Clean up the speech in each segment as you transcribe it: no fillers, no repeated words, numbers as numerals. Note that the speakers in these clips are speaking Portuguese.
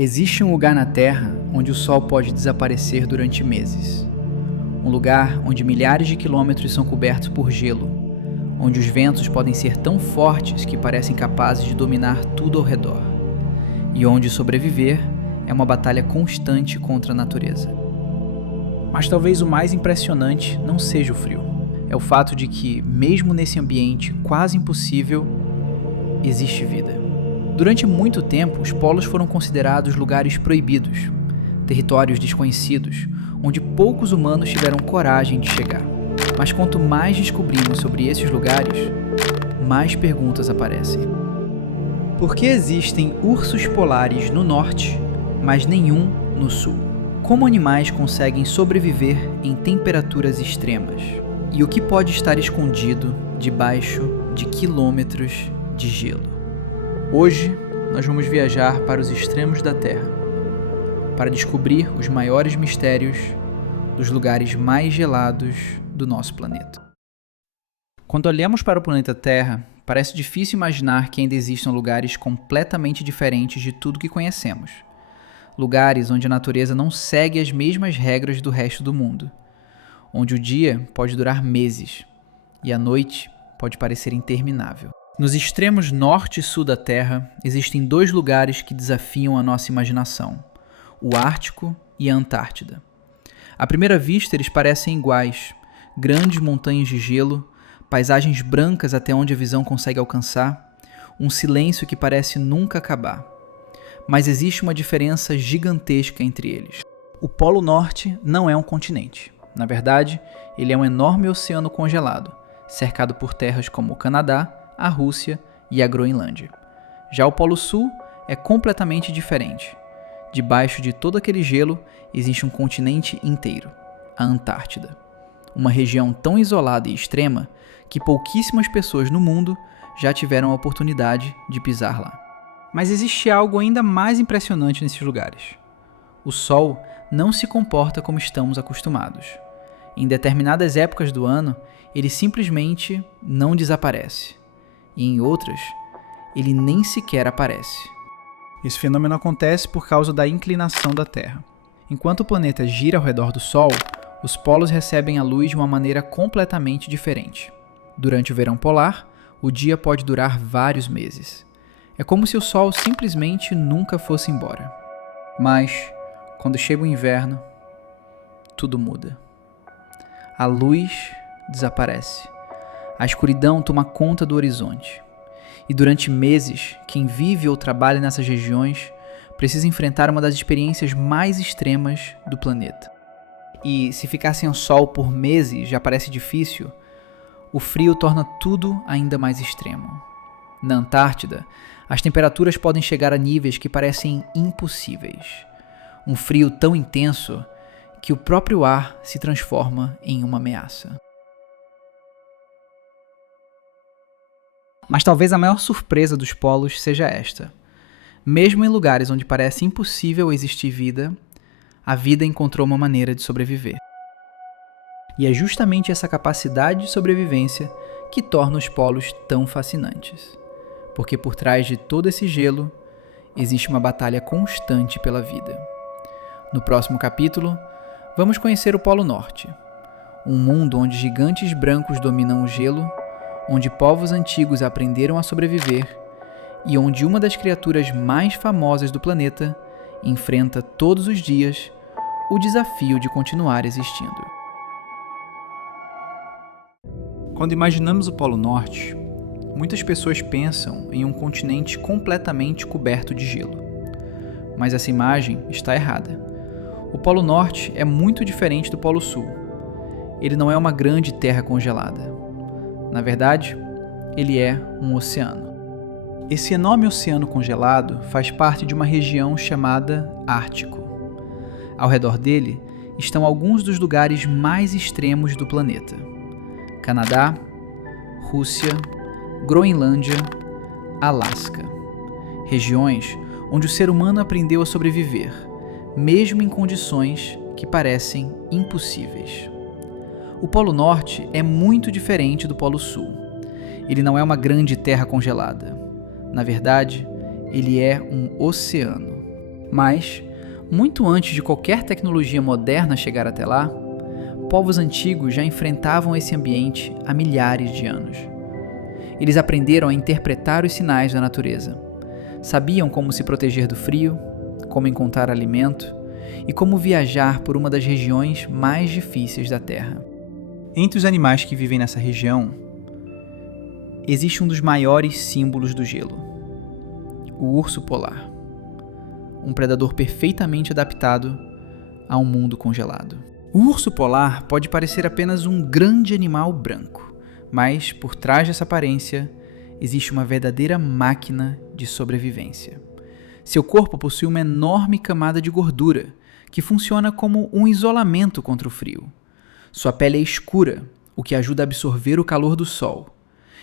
Existe um lugar na Terra onde o Sol pode desaparecer durante meses. Um lugar onde milhares de quilômetros são cobertos por gelo, onde os ventos podem ser tão fortes que parecem capazes de dominar tudo ao redor, e onde sobreviver é uma batalha constante contra a natureza. Mas talvez o mais impressionante não seja o frio. É o fato de que, mesmo nesse ambiente quase impossível, existe vida. Durante muito tempo, os polos foram considerados lugares proibidos, territórios desconhecidos, onde poucos humanos tiveram coragem de chegar. Mas quanto mais descobrimos sobre esses lugares, mais perguntas aparecem. Por que existem ursos polares no norte, mas nenhum no sul? Como animais conseguem sobreviver em temperaturas extremas? E o que pode estar escondido debaixo de quilômetros de gelo? Hoje, nós vamos viajar para os extremos da Terra, para descobrir os maiores mistérios dos lugares mais gelados do nosso planeta. Quando olhamos para o planeta Terra, parece difícil imaginar que ainda existam lugares completamente diferentes de tudo que conhecemos. Lugares onde a natureza não segue as mesmas regras do resto do mundo, onde o dia pode durar meses e a noite pode parecer interminável. Nos extremos norte e sul da Terra, existem dois lugares que desafiam a nossa imaginação: o Ártico e a Antártida. À primeira vista, eles parecem iguais: grandes montanhas de gelo, paisagens brancas até onde a visão consegue alcançar, um silêncio que parece nunca acabar. Mas existe uma diferença gigantesca entre eles. O Polo Norte não é um continente. Na verdade, ele é um enorme oceano congelado, cercado por terras como o Canadá, a Rússia e a Groenlândia. Já o Polo Sul é completamente diferente. Debaixo de todo aquele gelo existe um continente inteiro, a Antártida. Uma região tão isolada e extrema que pouquíssimas pessoas no mundo já tiveram a oportunidade de pisar lá. Mas existe algo ainda mais impressionante nesses lugares. O Sol não se comporta como estamos acostumados. Em determinadas épocas do ano, ele simplesmente não desaparece. E em outras, ele nem sequer aparece. Esse fenômeno acontece por causa da inclinação da Terra. Enquanto o planeta gira ao redor do Sol, os polos recebem a luz de uma maneira completamente diferente. Durante o verão polar, o dia pode durar vários meses. É como se o Sol simplesmente nunca fosse embora. Mas, quando chega o inverno, tudo muda. A luz desaparece. A escuridão toma conta do horizonte. E durante meses, quem vive ou trabalha nessas regiões precisa enfrentar uma das experiências mais extremas do planeta. E se ficar sem o sol por meses já parece difícil, o frio torna tudo ainda mais extremo. Na Antártida, as temperaturas podem chegar a níveis que parecem impossíveis. Um frio tão intenso que o próprio ar se transforma em uma ameaça. Mas talvez a maior surpresa dos polos seja esta. Mesmo em lugares onde parece impossível existir vida, a vida encontrou uma maneira de sobreviver. E é justamente essa capacidade de sobrevivência que torna os polos tão fascinantes. Porque por trás de todo esse gelo, existe uma batalha constante pela vida. No próximo capítulo, vamos conhecer o Polo Norte, um mundo onde gigantes brancos dominam o gelo, onde povos antigos aprenderam a sobreviver e onde uma das criaturas mais famosas do planeta enfrenta todos os dias o desafio de continuar existindo. Quando imaginamos o Polo Norte, muitas pessoas pensam em um continente completamente coberto de gelo. Mas essa imagem está errada. O Polo Norte é muito diferente do Polo Sul. Ele não é uma grande terra congelada. Na verdade, ele é um oceano. Esse enorme oceano congelado faz parte de uma região chamada Ártico. Ao redor dele estão alguns dos lugares mais extremos do planeta: Canadá, Rússia, Groenlândia, Alasca. Regiões onde o ser humano aprendeu a sobreviver, mesmo em condições que parecem impossíveis. O Polo Norte é muito diferente do Polo Sul. Ele não é uma grande terra congelada. Na verdade, ele é um oceano. Mas, muito antes de qualquer tecnologia moderna chegar até lá, povos antigos já enfrentavam esse ambiente há milhares de anos. Eles aprenderam a interpretar os sinais da natureza. Sabiam como se proteger do frio, como encontrar alimento e como viajar por uma das regiões mais difíceis da Terra. Entre os animais que vivem nessa região, existe um dos maiores símbolos do gelo: o urso polar, um predador perfeitamente adaptado a um mundo congelado. O urso polar pode parecer apenas um grande animal branco, mas por trás dessa aparência existe uma verdadeira máquina de sobrevivência. Seu corpo possui uma enorme camada de gordura que funciona como um isolamento contra o frio. Sua pele é escura, o que ajuda a absorver o calor do sol,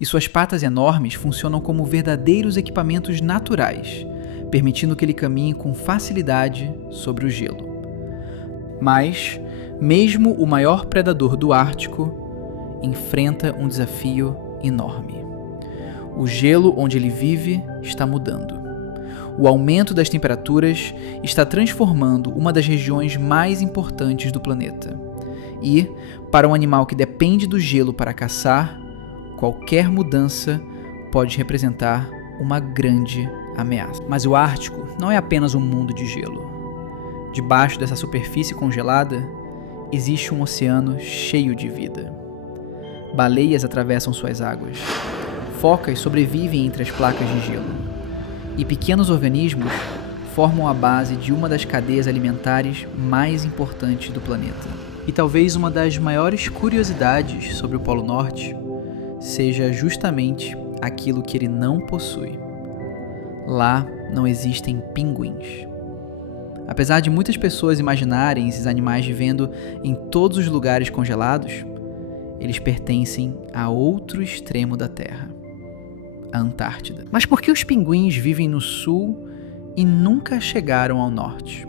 e suas patas enormes funcionam como verdadeiros equipamentos naturais, permitindo que ele caminhe com facilidade sobre o gelo. Mas, mesmo o maior predador do Ártico enfrenta um desafio enorme. O gelo onde ele vive está mudando. O aumento das temperaturas está transformando uma das regiões mais importantes do planeta. E, para um animal que depende do gelo para caçar, qualquer mudança pode representar uma grande ameaça. Mas o Ártico não é apenas um mundo de gelo. Debaixo dessa superfície congelada, existe um oceano cheio de vida. Baleias atravessam suas águas. Focas sobrevivem entre as placas de gelo. E pequenos organismos formam a base de uma das cadeias alimentares mais importantes do planeta. E talvez uma das maiores curiosidades sobre o Polo Norte seja justamente aquilo que ele não possui. Lá não existem pinguins. Apesar de muitas pessoas imaginarem esses animais vivendo em todos os lugares congelados, eles pertencem a outro extremo da Terra, a Antártida. Mas por que os pinguins vivem no sul e nunca chegaram ao norte?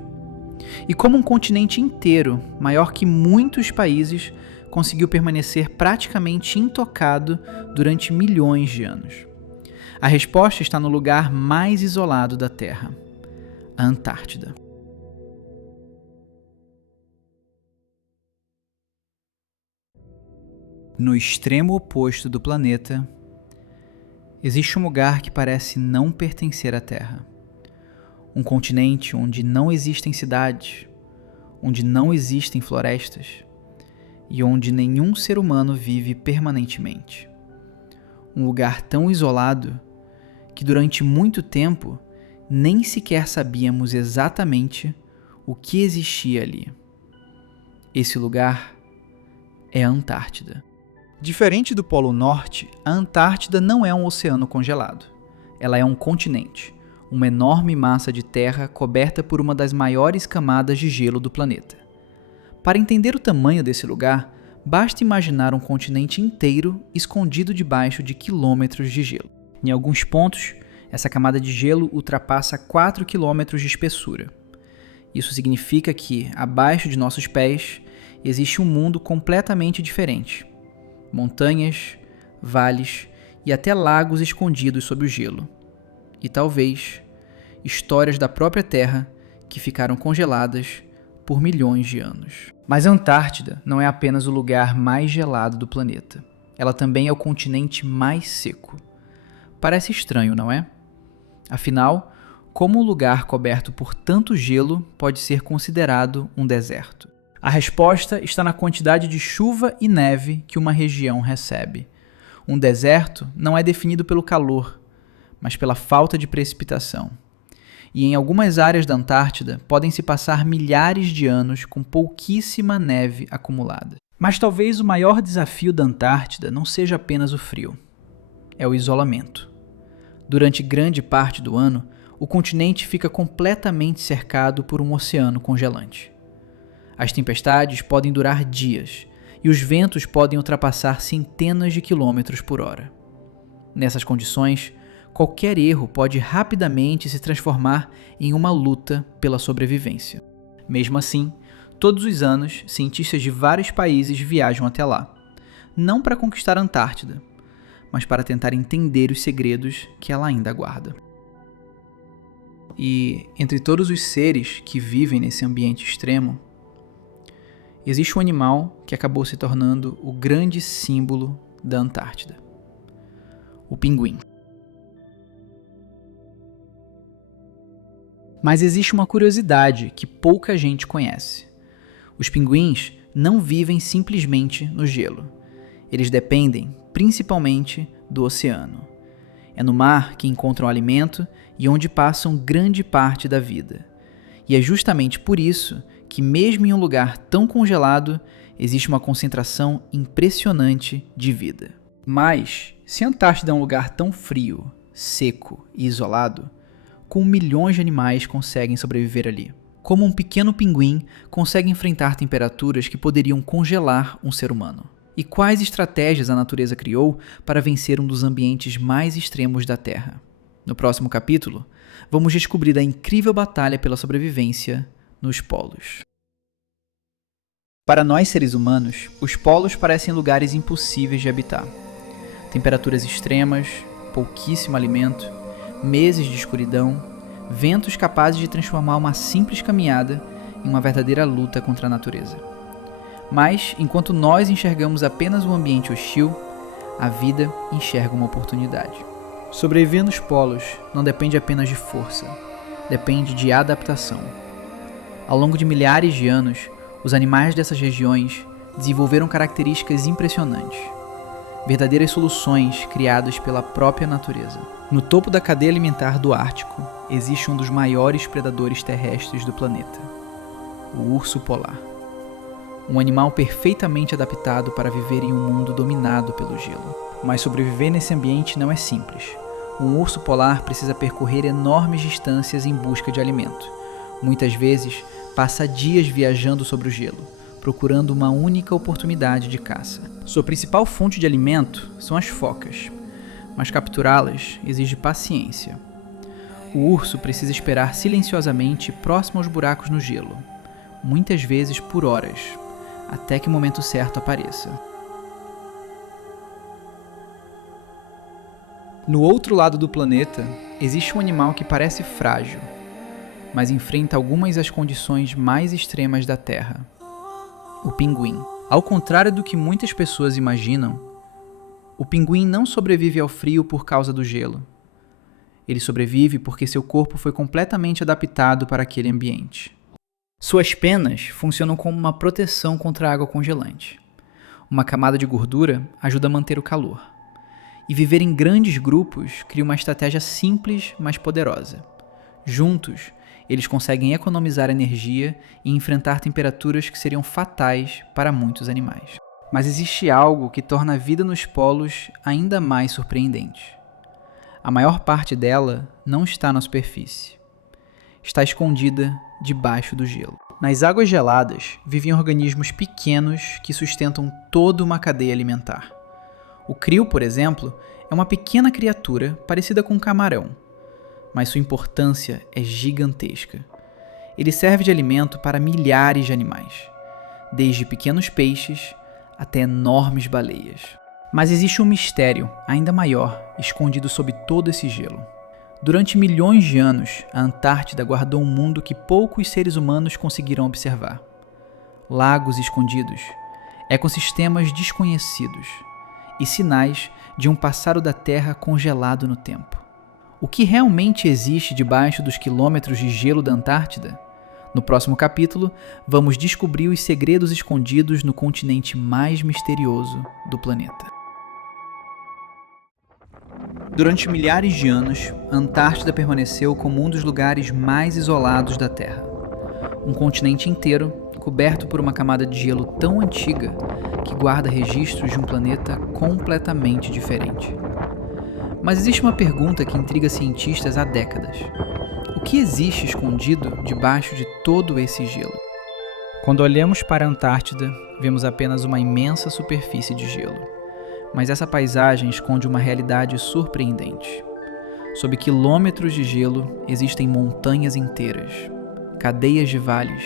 E como um continente inteiro, maior que muitos países, conseguiu permanecer praticamente intocado durante milhões de anos? A resposta está no lugar mais isolado da Terra, a Antártida. No extremo oposto do planeta, existe um lugar que parece não pertencer à Terra. Um continente onde não existem cidades, onde não existem florestas e onde nenhum ser humano vive permanentemente. Um lugar tão isolado que durante muito tempo nem sequer sabíamos exatamente o que existia ali. Esse lugar é a Antártida. Diferente do Polo Norte, a Antártida não é um oceano congelado. Ela é um continente, uma enorme massa de terra coberta por uma das maiores camadas de gelo do planeta. Para entender o tamanho desse lugar, basta imaginar um continente inteiro escondido debaixo de quilômetros de gelo. Em alguns pontos, essa camada de gelo ultrapassa 4 quilômetros de espessura. Isso significa que, abaixo de nossos pés, existe um mundo completamente diferente. Montanhas, vales e até lagos escondidos sob o gelo. E talvez histórias da própria Terra que ficaram congeladas por milhões de anos. Mas a Antártida não é apenas o lugar mais gelado do planeta. Ela também é o continente mais seco. Parece estranho, não é? Afinal, como um lugar coberto por tanto gelo pode ser considerado um deserto? A resposta está na quantidade de chuva e neve que uma região recebe. Um deserto não é definido pelo calor, mas pela falta de precipitação. E em algumas áreas da Antártida podem se passar milhares de anos com pouquíssima neve acumulada. Mas talvez o maior desafio da Antártida não seja apenas o frio. É o isolamento. Durante grande parte do ano, o continente fica completamente cercado por um oceano congelante. As tempestades podem durar dias e os ventos podem ultrapassar centenas de quilômetros por hora. Nessas condições, qualquer erro pode rapidamente se transformar em uma luta pela sobrevivência. Mesmo assim, todos os anos, cientistas de vários países viajam até lá, não para conquistar a Antártida, mas para tentar entender os segredos que ela ainda guarda. E entre todos os seres que vivem nesse ambiente extremo, existe um animal que acabou se tornando o grande símbolo da Antártida: o pinguim. Mas existe uma curiosidade que pouca gente conhece. Os pinguins não vivem simplesmente no gelo. Eles dependem principalmente do oceano. É no mar que encontram alimento e onde passam grande parte da vida. E é justamente por isso que, mesmo em um lugar tão congelado, existe uma concentração impressionante de vida. Mas, se a Antártida é um lugar tão frio, seco e isolado, como milhões de animais conseguem sobreviver ali? Como um pequeno pinguim consegue enfrentar temperaturas que poderiam congelar um ser humano? E quais estratégias a natureza criou para vencer um dos ambientes mais extremos da Terra? No próximo capítulo, vamos descobrir a incrível batalha pela sobrevivência nos polos. Para nós seres humanos, os polos parecem lugares impossíveis de habitar. Temperaturas extremas, pouquíssimo alimento, meses de escuridão, ventos capazes de transformar uma simples caminhada em uma verdadeira luta contra a natureza. Mas, enquanto nós enxergamos apenas um ambiente hostil, a vida enxerga uma oportunidade. Sobreviver nos polos não depende apenas de força, depende de adaptação. Ao longo de milhares de anos, os animais dessas regiões desenvolveram características impressionantes, verdadeiras soluções criadas pela própria natureza. No topo da cadeia alimentar do Ártico, existe um dos maiores predadores terrestres do planeta, o urso polar. Um animal perfeitamente adaptado para viver em um mundo dominado pelo gelo. Mas sobreviver nesse ambiente não é simples. Um urso polar precisa percorrer enormes distâncias em busca de alimento. Muitas vezes, passa dias viajando sobre o gelo, procurando uma única oportunidade de caça. Sua principal fonte de alimento são as focas, mas capturá-las exige paciência. O urso precisa esperar silenciosamente próximo aos buracos no gelo, muitas vezes por horas, até que o momento certo apareça. No outro lado do planeta, existe um animal que parece frágil, mas enfrenta algumas das condições mais extremas da Terra: o pinguim. Ao contrário do que muitas pessoas imaginam, o pinguim não sobrevive ao frio por causa do gelo. Ele sobrevive porque seu corpo foi completamente adaptado para aquele ambiente. Suas penas funcionam como uma proteção contra a água congelante. Uma camada de gordura ajuda a manter o calor. E viver em grandes grupos cria uma estratégia simples, mas poderosa. Juntos, eles conseguem economizar energia e enfrentar temperaturas que seriam fatais para muitos animais. Mas existe algo que torna a vida nos polos ainda mais surpreendente. A maior parte dela não está na superfície. Está escondida debaixo do gelo. Nas águas geladas, vivem organismos pequenos que sustentam toda uma cadeia alimentar. O krill, por exemplo, é uma pequena criatura parecida com um camarão, mas sua importância é gigantesca. Ele serve de alimento para milhares de animais, desde pequenos peixes até enormes baleias. Mas existe um mistério ainda maior escondido sob todo esse gelo. Durante milhões de anos, a Antártida guardou um mundo que poucos seres humanos conseguiram observar. Lagos escondidos, ecossistemas desconhecidos e sinais de um passado da Terra congelado no tempo. O que realmente existe debaixo dos quilômetros de gelo da Antártida? No próximo capítulo, vamos descobrir os segredos escondidos no continente mais misterioso do planeta. Durante milhares de anos, a Antártida permaneceu como um dos lugares mais isolados da Terra. Um continente inteiro coberto por uma camada de gelo tão antiga que guarda registros de um planeta completamente diferente. Mas existe uma pergunta que intriga cientistas há décadas. O que existe escondido debaixo de todo esse gelo? Quando olhamos para a Antártida, vemos apenas uma imensa superfície de gelo. Mas essa paisagem esconde uma realidade surpreendente. Sob quilômetros de gelo, existem montanhas inteiras, cadeias de vales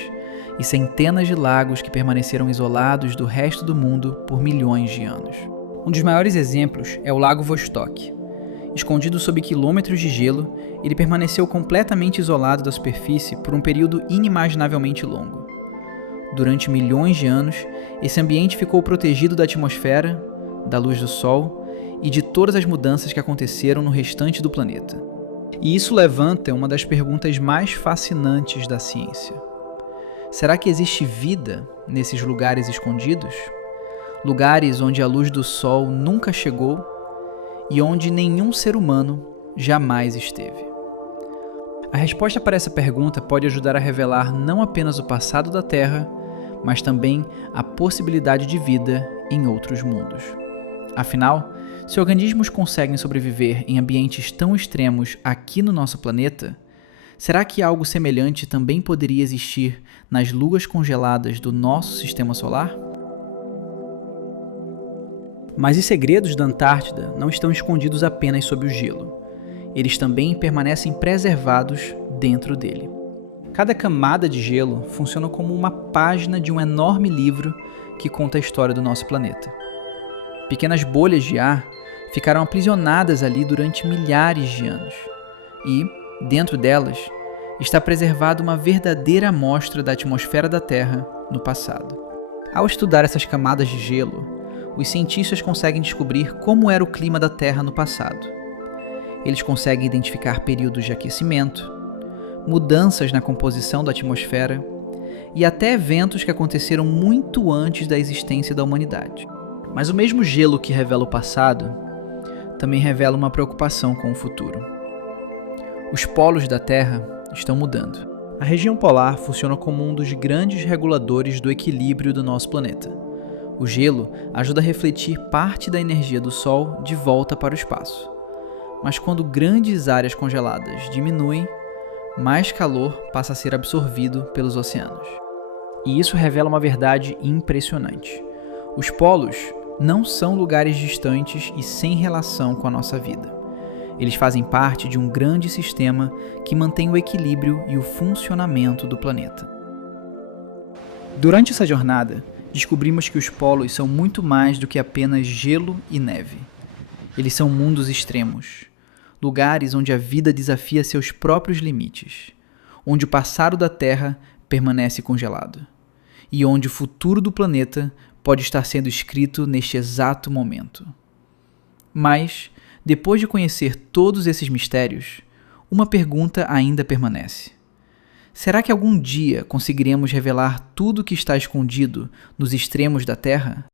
e centenas de lagos que permaneceram isolados do resto do mundo por milhões de anos. Um dos maiores exemplos é o Lago Vostok. Escondido sob quilômetros de gelo, ele permaneceu completamente isolado da superfície por um período inimaginavelmente longo. Durante milhões de anos, esse ambiente ficou protegido da atmosfera, da luz do Sol e de todas as mudanças que aconteceram no restante do planeta. E isso levanta uma das perguntas mais fascinantes da ciência. Será que existe vida nesses lugares escondidos? Lugares onde a luz do Sol nunca chegou e onde nenhum ser humano jamais esteve. A resposta para essa pergunta pode ajudar a revelar não apenas o passado da Terra, mas também a possibilidade de vida em outros mundos. Afinal, se organismos conseguem sobreviver em ambientes tão extremos aqui no nosso planeta, será que algo semelhante também poderia existir nas luas congeladas do nosso sistema solar? Mas os segredos da Antártida não estão escondidos apenas sob o gelo. Eles também permanecem preservados dentro dele. Cada camada de gelo funciona como uma página de um enorme livro que conta a história do nosso planeta. Pequenas bolhas de ar ficaram aprisionadas ali durante milhares de anos. E, dentro delas, está preservada uma verdadeira amostra da atmosfera da Terra no passado. Ao estudar essas camadas de gelo, os cientistas conseguem descobrir como era o clima da Terra no passado. Eles conseguem identificar períodos de aquecimento, mudanças na composição da atmosfera e até eventos que aconteceram muito antes da existência da humanidade. Mas o mesmo gelo que revela o passado também revela uma preocupação com o futuro. Os polos da Terra estão mudando. A região polar funciona como um dos grandes reguladores do equilíbrio do nosso planeta. O gelo ajuda a refletir parte da energia do Sol de volta para o espaço. Mas quando grandes áreas congeladas diminuem, mais calor passa a ser absorvido pelos oceanos. E isso revela uma verdade impressionante. Os polos não são lugares distantes e sem relação com a nossa vida. Eles fazem parte de um grande sistema que mantém o equilíbrio e o funcionamento do planeta. Durante essa jornada, descobrimos que os polos são muito mais do que apenas gelo e neve. Eles são mundos extremos, lugares onde a vida desafia seus próprios limites, onde o passado da Terra permanece congelado, e onde o futuro do planeta pode estar sendo escrito neste exato momento. Mas, depois de conhecer todos esses mistérios, uma pergunta ainda permanece. Será que algum dia conseguiremos revelar tudo o que está escondido nos extremos da Terra?